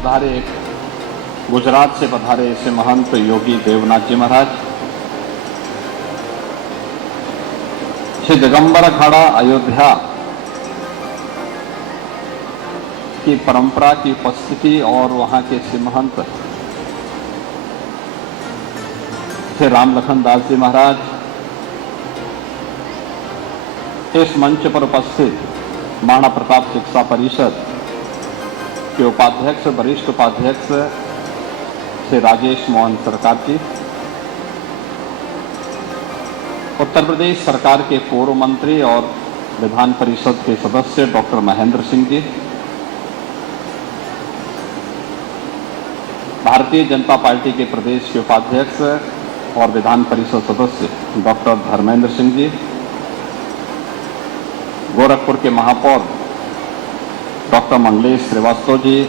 पधारे गुजरात से पधारे ऐसे महंत योगी देवनाथ जी महाराज, श्री दिगंबर अखाड़ा अयोध्या की परंपरा की उपस्थिति और वहां के श्री महंत श्री राम लखन दास जी महाराज, इस मंच पर उपस्थित महाराणा प्रताप शिक्षा परिषद के उपाध्यक्ष, वरिष्ठ उपाध्यक्ष श्री राजेश मोहन सरकार जी, उत्तर प्रदेश सरकार के पूर्व मंत्री और विधान परिषद के सदस्य डॉक्टर महेंद्र सिंह जी, भारतीय जनता पार्टी के प्रदेश के उपाध्यक्ष और विधान परिषद सदस्य डॉक्टर धर्मेंद्र सिंह जी, गोरखपुर के महापौर डॉक्टर मंगलेश श्रीवास्तव जी,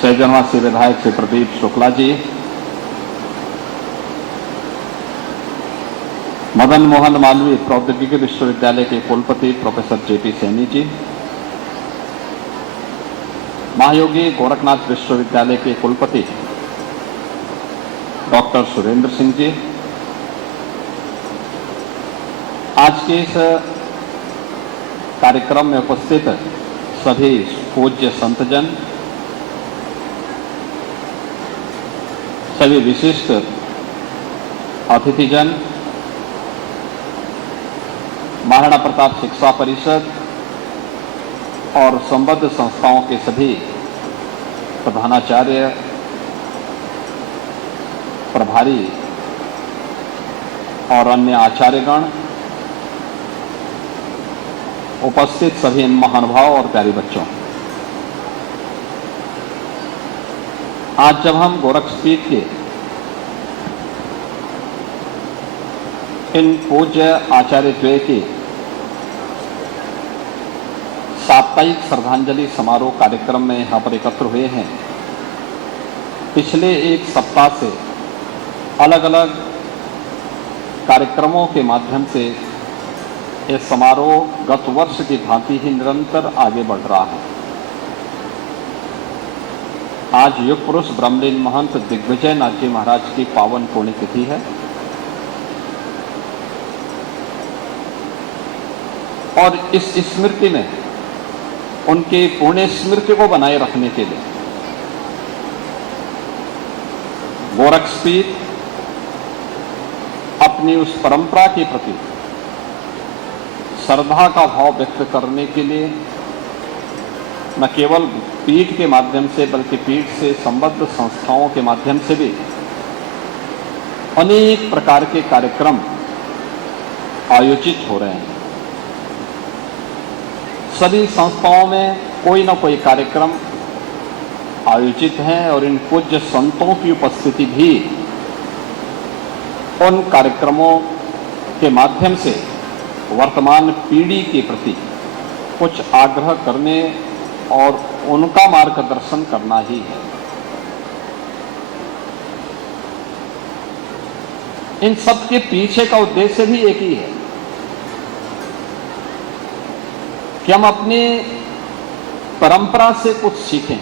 सैजनवासी विधायक श्री प्रदीप शुक्ला जी, मदन मोहन मालवीय प्रौद्योगिकी विश्वविद्यालय के कुलपति प्रोफेसर जेपी सैनी जी, महायोगी गोरखनाथ विश्वविद्यालय के कुलपति डॉक्टर सुरेंद्र सिंह जी, आज के इस कार्यक्रम में उपस्थित सभी पूज्य संतजन, सभी विशिष्ट अतिथिजन, महाराणा प्रताप शिक्षा परिषद और संबद्ध संस्थाओं के सभी प्रधानाचार्य, प्रभारी और अन्य आचार्यगण, उपस्थित सभी महानुभाव और प्यारे बच्चों, आज जब हम गोरखपीठ के इन पूज्य आचार्य द्वय के साप्ताहिक श्रद्धांजलि समारोह कार्यक्रम में यहाँ पर एकत्र हुए हैं, पिछले एक सप्ताह से अलग अलग कार्यक्रमों के माध्यम से यह समारोह गत वर्ष की भांति ही निरंतर आगे बढ़ रहा है। आज युग पुरुष ब्रह्मलीन महंत दिग्विजय नाथ जी महाराज की पावन पुण्यतिथि है और इस स्मृति में उनके पुण्य स्मृति को बनाए रखने के लिए गोरखपीठ अपनी उस परंपरा के प्रति श्रद्धा का भाव व्यक्त करने के लिए न केवल पीठ के माध्यम से बल्कि पीठ से संबद्ध संस्थाओं के माध्यम से भी अनेक प्रकार के कार्यक्रम आयोजित हो रहे हैं। सभी संस्थाओं में कोई न कोई कार्यक्रम आयोजित हैं और इन पूज्य संतों की उपस्थिति भी उन कार्यक्रमों के माध्यम से वर्तमान पीढ़ी के प्रति कुछ आग्रह करने और उनका मार्गदर्शन करना ही है। इन सब के पीछे का उद्देश्य भी एक ही है कि हम अपनी परंपरा से कुछ सीखें।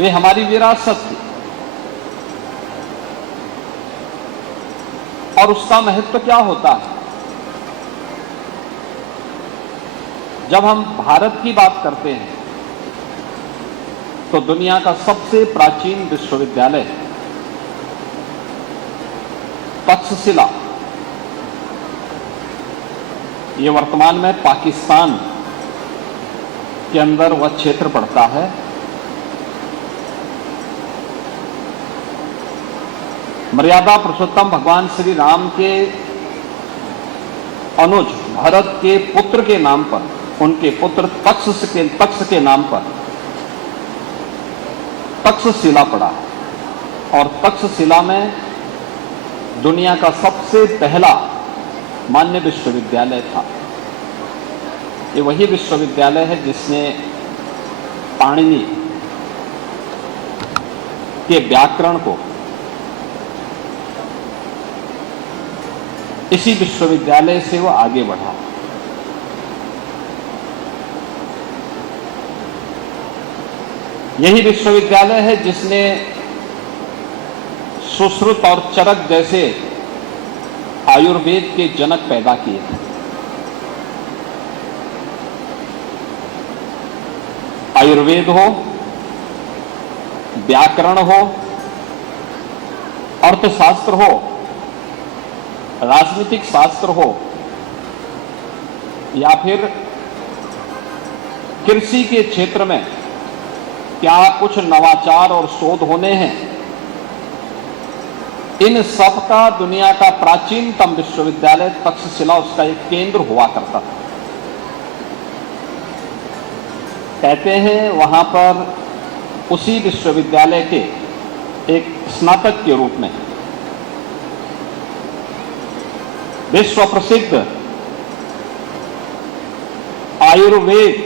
ये हमारी विरासत थी और उसका महत्व क्या होता है। जब हम भारत की बात करते हैं तो दुनिया का सबसे प्राचीन विश्वविद्यालय तक्षशिला, ये वर्तमान में पाकिस्तान के अंदर वह क्षेत्र पड़ता है। मर्यादा पुरुषोत्तम भगवान श्री राम के अनुज भरत के पुत्र के नाम पर, उनके पुत्र तक्ष के नाम पर तक्षशिला पड़ा है और तक्षशिला में दुनिया का सबसे पहला मान्य विश्वविद्यालय था। ये वही विश्वविद्यालय है जिसने पाणिनि के व्याकरण को इसी विश्वविद्यालय से वो आगे बढ़ा। यही विश्वविद्यालय है जिसने सुश्रुत और चरक जैसे आयुर्वेद के जनक पैदा किए थे। आयुर्वेद हो, व्याकरण हो, अर्थशास्त्र हो, राजनीतिक शास्त्र हो, या फिर कृषि के क्षेत्र में क्या कुछ नवाचार और शोध होने हैं, इन सब का दुनिया का प्राचीनतम विश्वविद्यालय तक्षशिला उसका एक केंद्र हुआ करता था। कहते हैं वहां पर उसी विश्वविद्यालय के एक स्नातक के रूप में विश्व प्रसिद्ध आयुर्वेद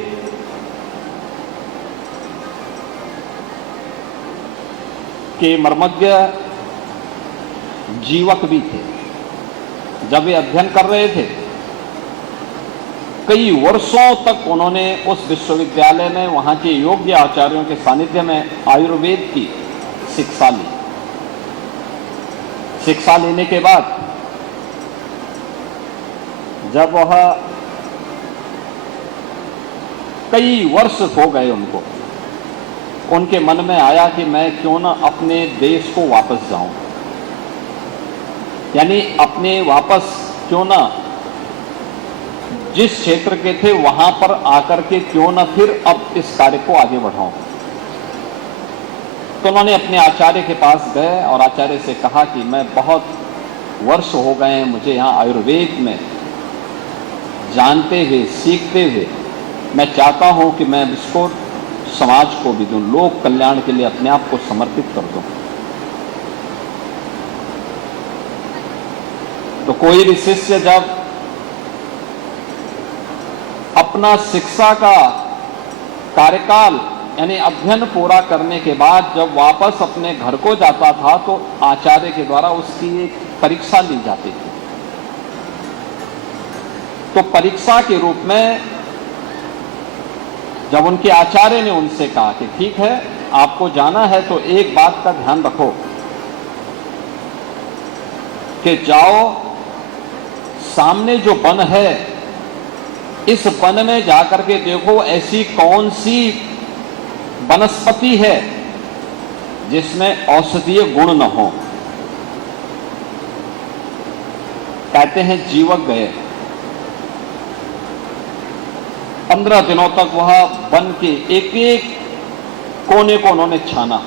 के मर्मज्ञ जीवक भी थे। जब वे अध्ययन कर रहे थे, कई वर्षों तक उन्होंने उस विश्वविद्यालय में वहां के योग्य आचार्यों के सानिध्य में आयुर्वेद की शिक्षा ली। शिक्षा लेने के बाद जब वह कई वर्ष हो गए उनको, उनके मन में आया कि मैं क्यों ना अपने देश को वापस जाऊं, यानी अपने वापस क्यों ना जिस क्षेत्र के थे वहां पर आकर के क्यों ना फिर अब इस कार्य को आगे बढ़ाऊं। तो उन्होंने अपने आचार्य के पास गए और आचार्य से कहा कि मैं बहुत वर्ष हो गए हैं मुझे यहाँ आयुर्वेद में जानते हुए, सीखते हुए, मैं चाहता हूं कि मैं इसको समाज को भी दूं, लोक कल्याण के लिए अपने आप को समर्पित कर दूं। तो कोई भी शिष्य जब अपना शिक्षा का कार्यकाल यानी अध्ययन पूरा करने के बाद जब वापस अपने घर को जाता था तो आचार्य के द्वारा उसकी एक परीक्षा ली जाती थी। तो परीक्षा के रूप में जब उनके आचार्य ने उनसे कहा कि ठीक है आपको जाना है तो एक बात का ध्यान रखो कि जाओ सामने जो वन है इस वन में जाकर के देखो ऐसी कौन सी वनस्पति है जिसमें औषधीय गुण न हो। कहते हैं जीवक गए, 15 दिनों तक वह वन के एक एक कोने को उन्होंने छाना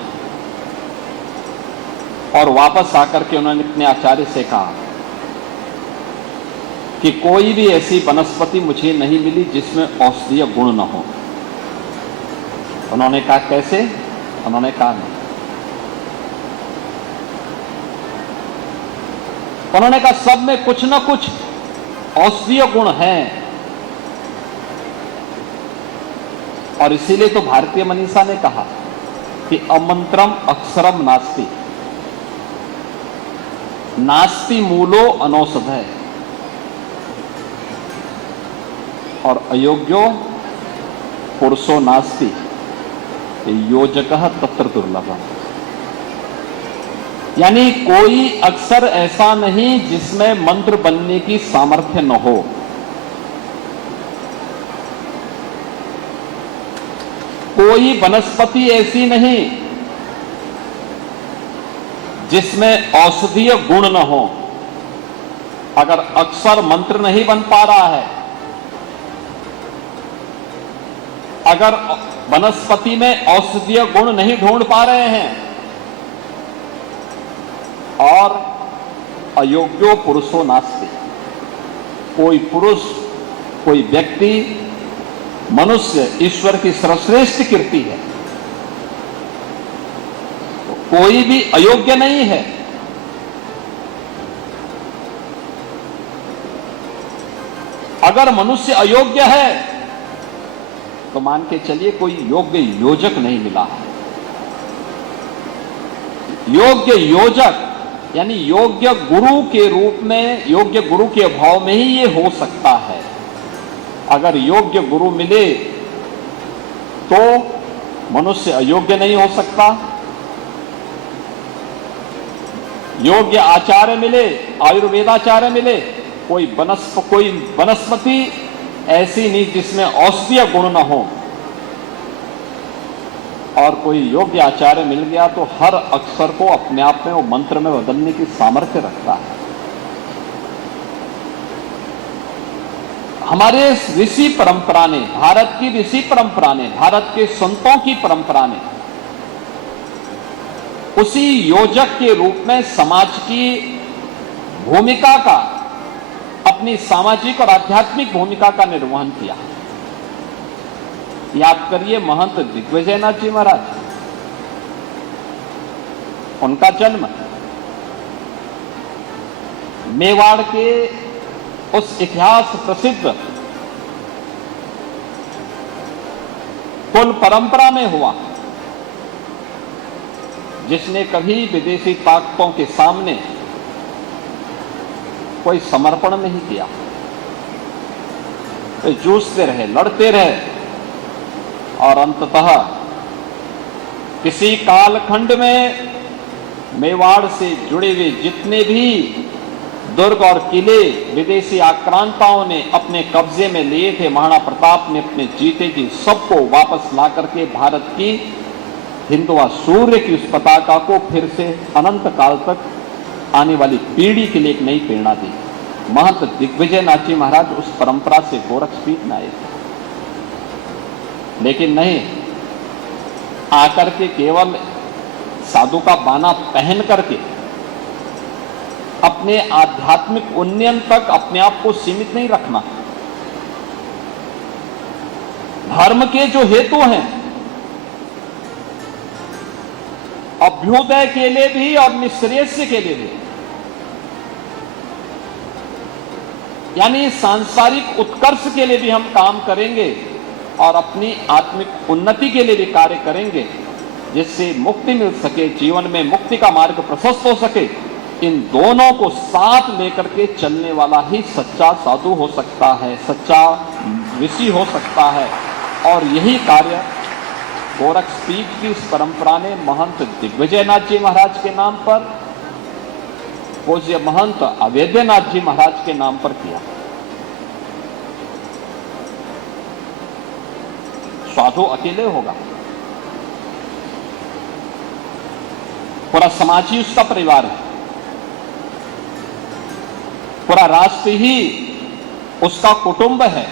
और वापस आकर के उन्होंने अपने आचार्य से कहा कि कोई भी ऐसी वनस्पति मुझे नहीं मिली जिसमें औषधीय गुण न हो। उन्होंने कहा कैसे? उन्होंने कहा नहीं। उन्होंने कहा सब में कुछ न कुछ औषधीय गुण हैं और इसीलिए तो भारतीय मनीषा ने कहा कि अमंत्रम अक्षरम नास्ति, नास्ति मूलो अनौषधय और अयोग्यो पुरुषो नास्ति योजकः तत्र दुर्लभः। यानी कोई अक्षर ऐसा नहीं जिसमें मंत्र बनने की सामर्थ्य न हो। कोई वनस्पति ऐसी नहीं जिसमें औषधीय गुण न हो। अगर अक्षर मंत्र नहीं बन पा रहा है, अगर वनस्पति में औषधीय गुण नहीं ढूंढ पा रहे हैं और अयोग्यो पुरुषो नास्ति, कोई पुरुष, कोई व्यक्ति, मनुष्य ईश्वर की सर्वश्रेष्ठ कीर्ति है, तो कोई भी अयोग्य नहीं है। अगर मनुष्य अयोग्य है तो मान के चलिए कोई योग्य योजक नहीं मिला है। योग्य योजक यानी योग्य गुरु के रूप में, योग्य गुरु के अभाव में ही ये हो सकता है। अगर योग्य गुरु मिले तो मनुष्य अयोग्य नहीं हो सकता। योग्य आचार्य मिले, आयुर्वेदाचार्य मिले, कोई वनस्पति ऐसी नहीं जिसमें औषधीय गुण न हो, और कोई योग्य आचार्य मिल गया तो हर अक्षर को अपने आप में वो मंत्र में बदलने की सामर्थ्य रखता है। हमारे ऋषि परंपरा ने, भारत की ऋषि परंपरा ने, भारत के संतों की परंपरा ने उसी योजक के रूप में समाज की भूमिका का, अपनी सामाजिक और आध्यात्मिक भूमिका का निर्वहन किया। याद करिए महंत दिग्विजयनाथ जी महाराज, उनका जन्म मेवाड़ के उस इतिहास प्रसिद्ध कुल परंपरा में हुआ जिसने कभी विदेशी ताकतों के सामने कोई समर्पण नहीं किया। वे जूझते रहे, लड़ते रहे, और अंततः किसी कालखंड में मेवाड़ से जुड़े हुए जितने भी दुर्ग और किले विदेशी आक्रांताओं ने अपने कब्जे में लिए थे, महाराणा प्रताप ने अपने जीते जी सबको वापस ला करके भारत की हिंदुआ सूर्य की उस पताका को फिर से अनंत काल तक आने वाली पीढ़ी के लिए एक नई प्रेरणा दी। महंत दिग्विजयनाथ जी महाराज उस परंपरा से गोरखपीठ में आए थे, लेकिन नहीं आकर के केवल साधु का बाना पहन करके अपने आध्यात्मिक उन्नयन तक अपने आप को सीमित नहीं रखना। धर्म के जो हेतु हैं, अभ्युदय के लिए भी और निश्रेयस्य के लिए भी, यानी सांसारिक उत्कर्ष के लिए भी हम काम करेंगे और अपनी आत्मिक उन्नति के लिए भी कार्य करेंगे, जिससे मुक्ति मिल सके, जीवन में मुक्ति का मार्ग प्रशस्त हो सके। इन दोनों को साथ लेकर के चलने वाला ही सच्चा साधु हो सकता है, सच्चा ऋषि हो सकता है। और यही कार्य गोरखपीठ की इस परंपरा ने महंत दिग्विजयनाथ जी महाराज के नाम पर, पूज्य महंत अवेद्यनाथ जी महाराज के नाम पर किया। साधु अकेले होगा, पूरा समाज ही उसका परिवार है, पूरा राष्ट्र ही उसका कुटुंब है,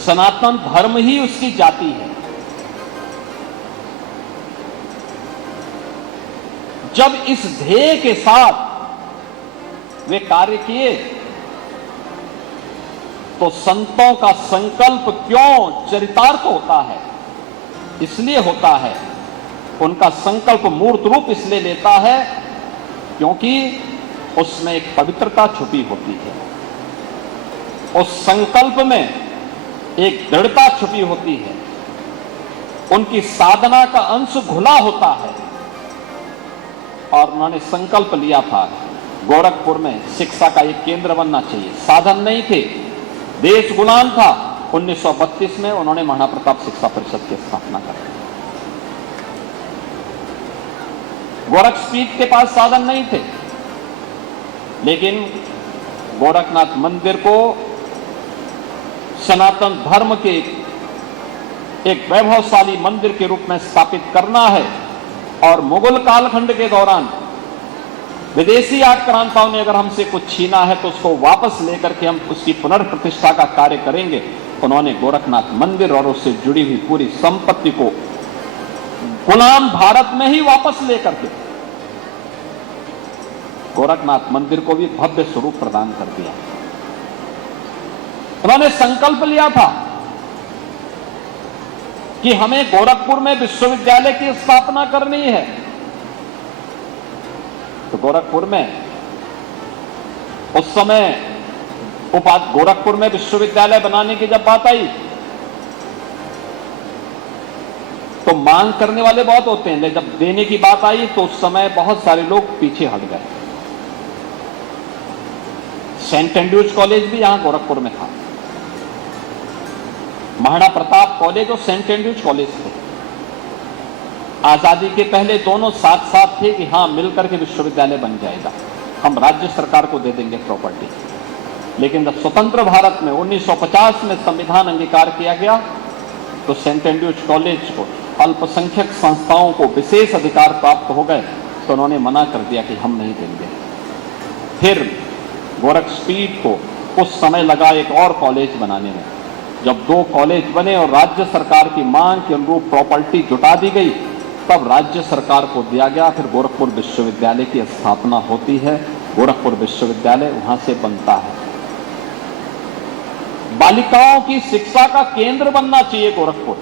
सनातन धर्म ही उसकी जाति है। जब इस ध्येय के साथ वे कार्य किए तो संतों का संकल्प क्यों चरितार्थ होता है? इसलिए होता है, उनका संकल्प मूर्त रूप इसलिए लेता है क्योंकि उसमें एक पवित्रता छुपी होती है, उस संकल्प में एक दृढ़ता छुपी होती है, उनकी साधना का अंश घुला होता है। और उन्होंने संकल्प लिया था गोरखपुर में शिक्षा का एक केंद्र बनना चाहिए। साधन नहीं थे, देश गुलाम था। 1932 में उन्होंने महाराणा प्रताप शिक्षा परिषद की स्थापना कर दी। गोरखपीठ के पास साधन नहीं थे, लेकिन गोरखनाथ मंदिर को सनातन धर्म के एक वैभवशाली मंदिर के रूप में स्थापित करना है। और मुगल कालखंड के दौरान विदेशी आक्रांताओं ने अगर हमसे कुछ छीना है तो उसको वापस लेकर के हम उसकी पुनर्प्रतिष्ठा का कार्य करेंगे। उन्होंने गोरखनाथ मंदिर और उससे जुड़ी हुई पूरी संपत्ति को गुलाम भारत में ही वापस लेकर के गोरखनाथ मंदिर को भी भव्य स्वरूप प्रदान कर दिया। उन्होंने संकल्प लिया था कि हमें गोरखपुर में विश्वविद्यालय की स्थापना करनी है। तो गोरखपुर में उस समय गोरखपुर में विश्वविद्यालय बनाने की जब बात आई तो मांग करने वाले बहुत होते हैं, लेकिन जब देने की बात आई तो उस समय बहुत सारे लोग पीछे हट गए। सेंट एंड्रूज कॉलेज भी यहां गोरखपुर में था, महाराणा प्रताप कॉलेज और सेंट एंड्रूज कॉलेज थे। आजादी के पहले दोनों साथ साथ थे कि हाँ मिलकर के विश्वविद्यालय बन जाएगा, हम राज्य सरकार को दे देंगे प्रॉपर्टी। लेकिन जब स्वतंत्र भारत में 1950 में संविधान अंगीकार किया गया तो सेंट एंड्रूज कॉलेज को अल्पसंख्यक संस्थाओं को विशेष अधिकार प्राप्त हो गए, तो उन्होंने मना कर दिया कि हम नहीं देंगे। फिर गोरखपीठ को उस समय लगा एक और कॉलेज बनाने में। जब 2 कॉलेज बने और राज्य सरकार की मांग के अनुरूप प्रॉपर्टी जुटा दी गई, तब राज्य सरकार को दिया गया। फिर गोरखपुर विश्वविद्यालय की स्थापना होती है, गोरखपुर विश्वविद्यालय वहां से बनता है। बालिकाओं की शिक्षा का केंद्र बनना चाहिए गोरखपुर।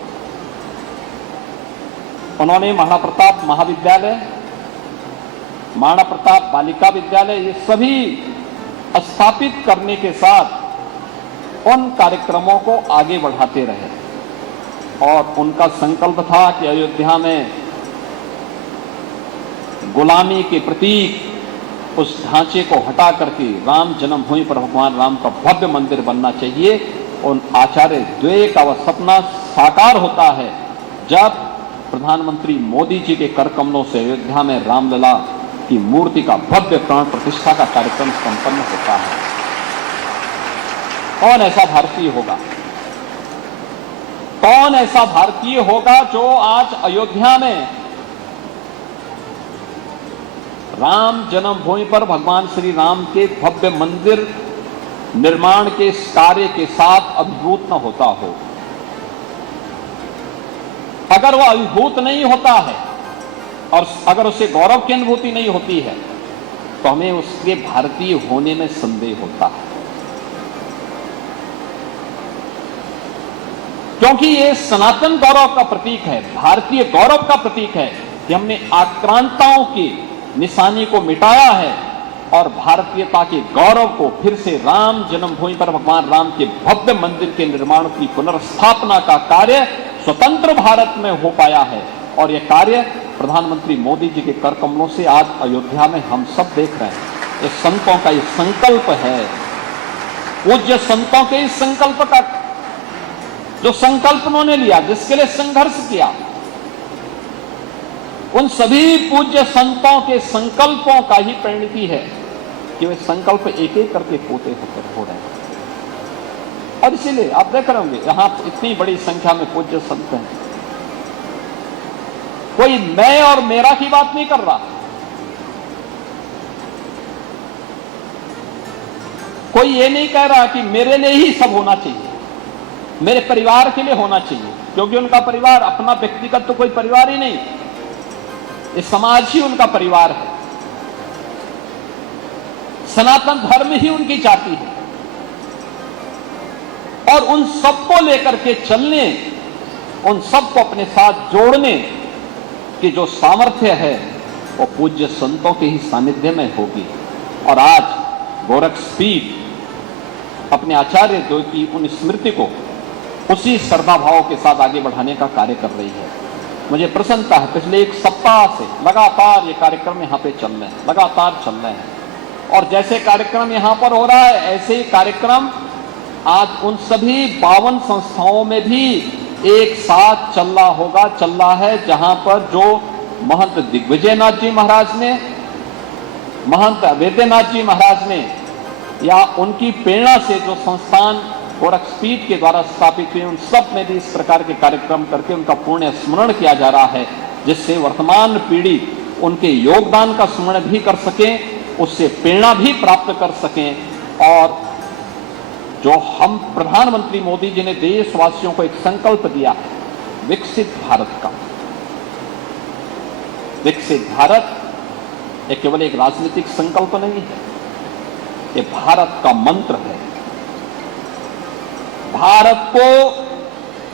उन्होंने महाराणा प्रताप महाविद्यालय, महाराणा प्रताप बालिका विद्यालय, ये सभी स्थापित करने के साथ उन कार्यक्रमों को आगे बढ़ाते रहे। और उनका संकल्प था कि अयोध्या में गुलामी के प्रतीक उस ढांचे को हटा करके राम जन्मभूमि पर भगवान राम का भव्य मंदिर बनना चाहिए। उन आचार्य द्वय का वह सपना साकार होता है जब प्रधानमंत्री मोदी जी के कर कमलों से अयोध्या में रामलला की मूर्ति का भव्य प्राण प्रतिष्ठा का कार्यक्रम संपन्न होता है। कौन ऐसा भारतीय होगा, कौन ऐसा भारतीय होगा जो आज अयोध्या में राम जन्मभूमि पर भगवान श्री राम के भव्य मंदिर निर्माण के कार्य के साथ अभिभूत न होता हो। अगर वह अभिभूत नहीं होता है और अगर उसे गौरव की अनुभूति नहीं होती है, तो हमें उसके भारतीय होने में संदेह होता है। क्योंकि ये सनातन गौरव का प्रतीक है, भारतीय गौरव का प्रतीक है कि हमने आक्रांताओं की निशानी को मिटाया है और भारतीयता के गौरव को फिर से राम जन्मभूमि पर भगवान राम के भव्य मंदिर के निर्माण की पुनर्स्थापना का कार्य स्वतंत्र भारत में हो पाया है। और यह कार्य प्रधानमंत्री मोदी जी के कर कमलों से आज अयोध्या में हम सब देख रहे हैं। ये संतों का ये संकल्प है, पूज्य संतों के इस संकल्प का जो संकल्प उन्होंने लिया, जिसके लिए संघर्ष किया, उन सभी पूज्य संतों के संकल्पों का ही परिणति है कि वे संकल्प एक एक करके पूरे हो रहे हैं। और इसीलिए आप देख रहे होंगे यहां इतनी बड़ी संख्या में पूज्य संत हैं। कोई मैं और मेरा की बात नहीं कर रहा, कोई ये नहीं कह रहा कि मेरे लिए ही सब होना चाहिए, मेरे परिवार के लिए होना चाहिए, क्योंकि उनका परिवार अपना व्यक्तिगत तो कोई परिवार ही नहीं, ये समाज ही उनका परिवार है, सनातन धर्म ही उनकी जाति है। और उन सबको लेकर के चलने, उन सबको अपने साथ जोड़ने की जो सामर्थ्य है वो पूज्य संतों के ही सानिध्य में होगी। और आज गोरखपीठ अपने आचार्य द्वय की उन स्मृति को उसी श्रद्धा भाव के साथ आगे बढ़ाने का कार्य कर रही है। मुझे प्रसन्नता है, पिछले 1 सप्ताह से लगातार ये कार्यक्रम यहाँ पे चल रहे हैं, लगातार चल रहे हैं। और जैसे कार्यक्रम यहाँ पर हो रहा है, ऐसे ही कार्यक्रम आज उन सभी 52 संस्थाओं में भी एक साथ चल रहा होगा, चल रहा है, जहां पर जो महंत दिग्विजयनाथ जी महाराज ने, महंत अवैधनाथ जी महाराज ने, या उनकी प्रेरणा से जो संस्थान गोरखपीठ के द्वारा स्थापित हुए, उन सब में भी इस प्रकार के कार्यक्रम करके उनका पुण्य स्मरण किया जा रहा है, जिससे वर्तमान पीढ़ी उनके योगदान का स्मरण भी कर सके, उससे प्रेरणा भी प्राप्त कर सकें। और जो हम प्रधानमंत्री मोदी जी ने देशवासियों को एक संकल्प दिया है, विकसित भारत का, विकसित भारत ये केवल एक राजनीतिक संकल्प नहीं है, ये भारत का मंत्र है। भारत को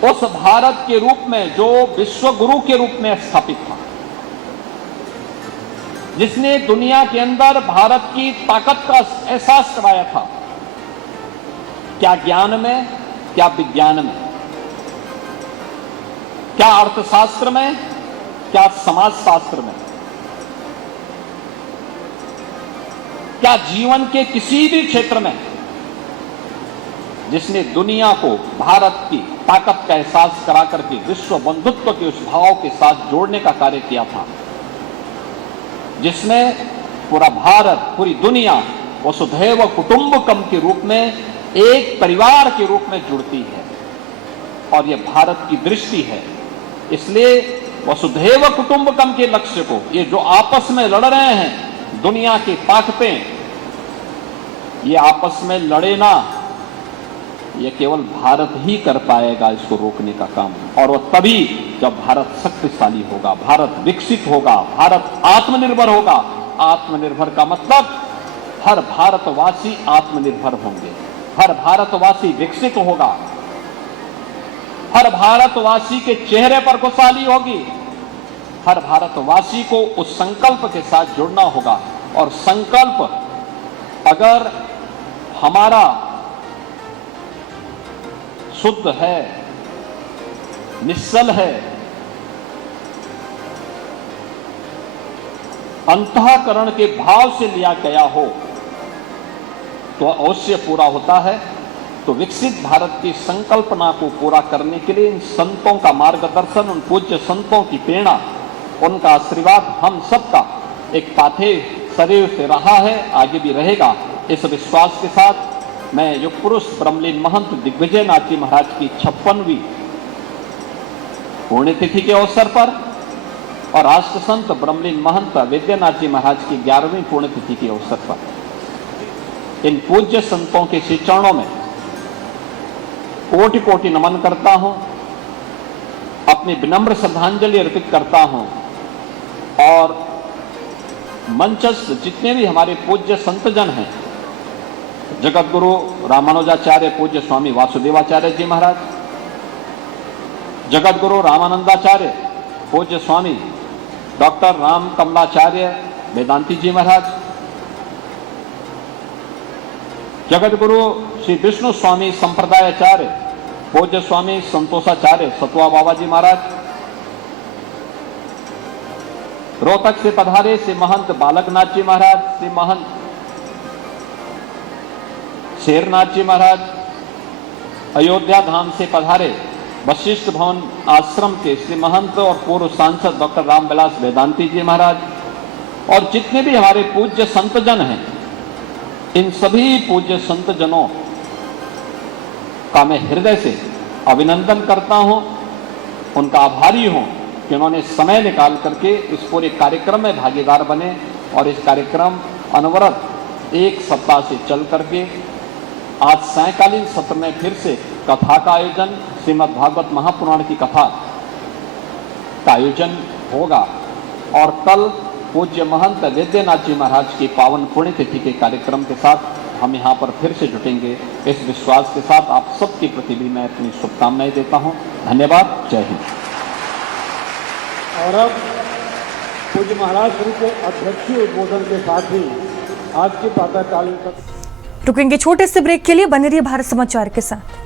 उस भारत के रूप में जो विश्व गुरु के रूप में स्थापित था, जिसने दुनिया के अंदर भारत की ताकत का एहसास कराया था, क्या ज्ञान में, क्या विज्ञान में, क्या अर्थशास्त्र में, क्या समाजशास्त्र में, क्या जीवन के किसी भी क्षेत्र में, जिसने दुनिया को भारत की ताकत का एहसास करा करके विश्व बंधुत्व के उस भाव के साथ जोड़ने का कार्य किया था, जिसमें पूरा भारत, पूरी दुनिया वसुधैव कुटुंबकम के रूप में एक परिवार के रूप में जुड़ती है, और यह भारत की दृष्टि है। इसलिए वसुधैव कुटुंबकम के लक्ष्य को, ये जो आपस में लड़ रहे हैं दुनिया की ताकतें, ये आपस में लड़े ना, ये केवल भारत ही कर पाएगा इसको रोकने का काम, और वह तभी जब भारत शक्तिशाली होगा, भारत विकसित होगा, भारत आत्मनिर्भर होगा। आत्मनिर्भर का मतलब हर भारतवासी आत्मनिर्भर होंगे, हर भारतवासी विकसित होगा, हर भारतवासी के चेहरे पर खुशहाली होगी, हर भारतवासी को उस संकल्प के साथ जुड़ना होगा। और संकल्प अगर हमारा शुद्ध है, निश्चल है, अंतःकरण के भाव से लिया गया हो, तो अवश्य पूरा होता है। तो विकसित भारत की संकल्पना को पूरा करने के लिए इन संतों का मार्गदर्शन, उन पूज्य संतों की प्रेरणा, उनका आशीर्वाद हम सबका एक पाथे शरीर से रहा है, आगे भी रहेगा। इस विश्वास के साथ मैं युग पुरुष ब्रह्मलीन महंत दिग्विजय नाथ जी महाराज की 56वीं पुण्यतिथि के अवसर पर और राष्ट्र संत ब्रह्मलीन महंत वैद्यनाथ जी महाराज की 11वीं पुण्यतिथि के अवसर पर इन पूज्य संतों के श्री चरणों में कोटि कोटि नमन करता हूं, अपनी विनम्र श्रद्धांजलि अर्पित करता हूं। और मंचस्थ जितने भी हमारे पूज्य संतजन हैं, जगत गुरु रामानुजाचार्य पूज्य स्वामी वासुदेवाचार्य जी महाराज, जगत गुरु रामानंदाचार्य पूज्य स्वामी डॉक्टर राम कमलाचार्य वेदांती जी महाराज, जगत गुरु श्री विष्णु स्वामी संप्रदायाचार्य पूज्य स्वामी संतोषाचार्य सतवा बाबा जी महाराज, रोहतक से पधारे श्री महंत बालकनाथ जी महाराज, श्री महंत शेरनाथ जी महाराज, अयोध्या धाम से पधारे वशिष्ठ भवन आश्रम के श्री महंत और पूर्व सांसद डॉक्टर रामविलास वेदांती जी महाराज, और जितने भी हमारे पूज्य संतजन हैं, इन सभी पूज्य संतजनों का मैं हृदय से अभिनंदन करता हूं, उनका आभारी हूं कि उन्होंने समय निकाल करके इस पूरे कार्यक्रम में भागीदार बने, और इस कार्यक्रम अनवरत एक सप्ताह से चल करके आज सायंकालीन सत्र में फिर से कथा का आयोजन, श्रीमद् भागवत महापुराण की कथा का आयोजन होगा, और कल पूज्य महंत वैद्यनाथ जी महाराज की पावन पुण्यतिथि के कार्यक्रम के साथ हम यहाँ पर फिर से जुटेंगे। इस विश्वास के साथ आप सबके प्रति भी मैं अपनी शुभकामनाएं देता हूँ। धन्यवाद। जय हिंद। और अब पूज्य महाराज श्री के अध्यक्षीय उद्बोधन के साथ ही आज की प्रातःकालीन रुकेंगे छोटे से ब्रेक के लिए। बने रहिए भारत समाचार के साथ।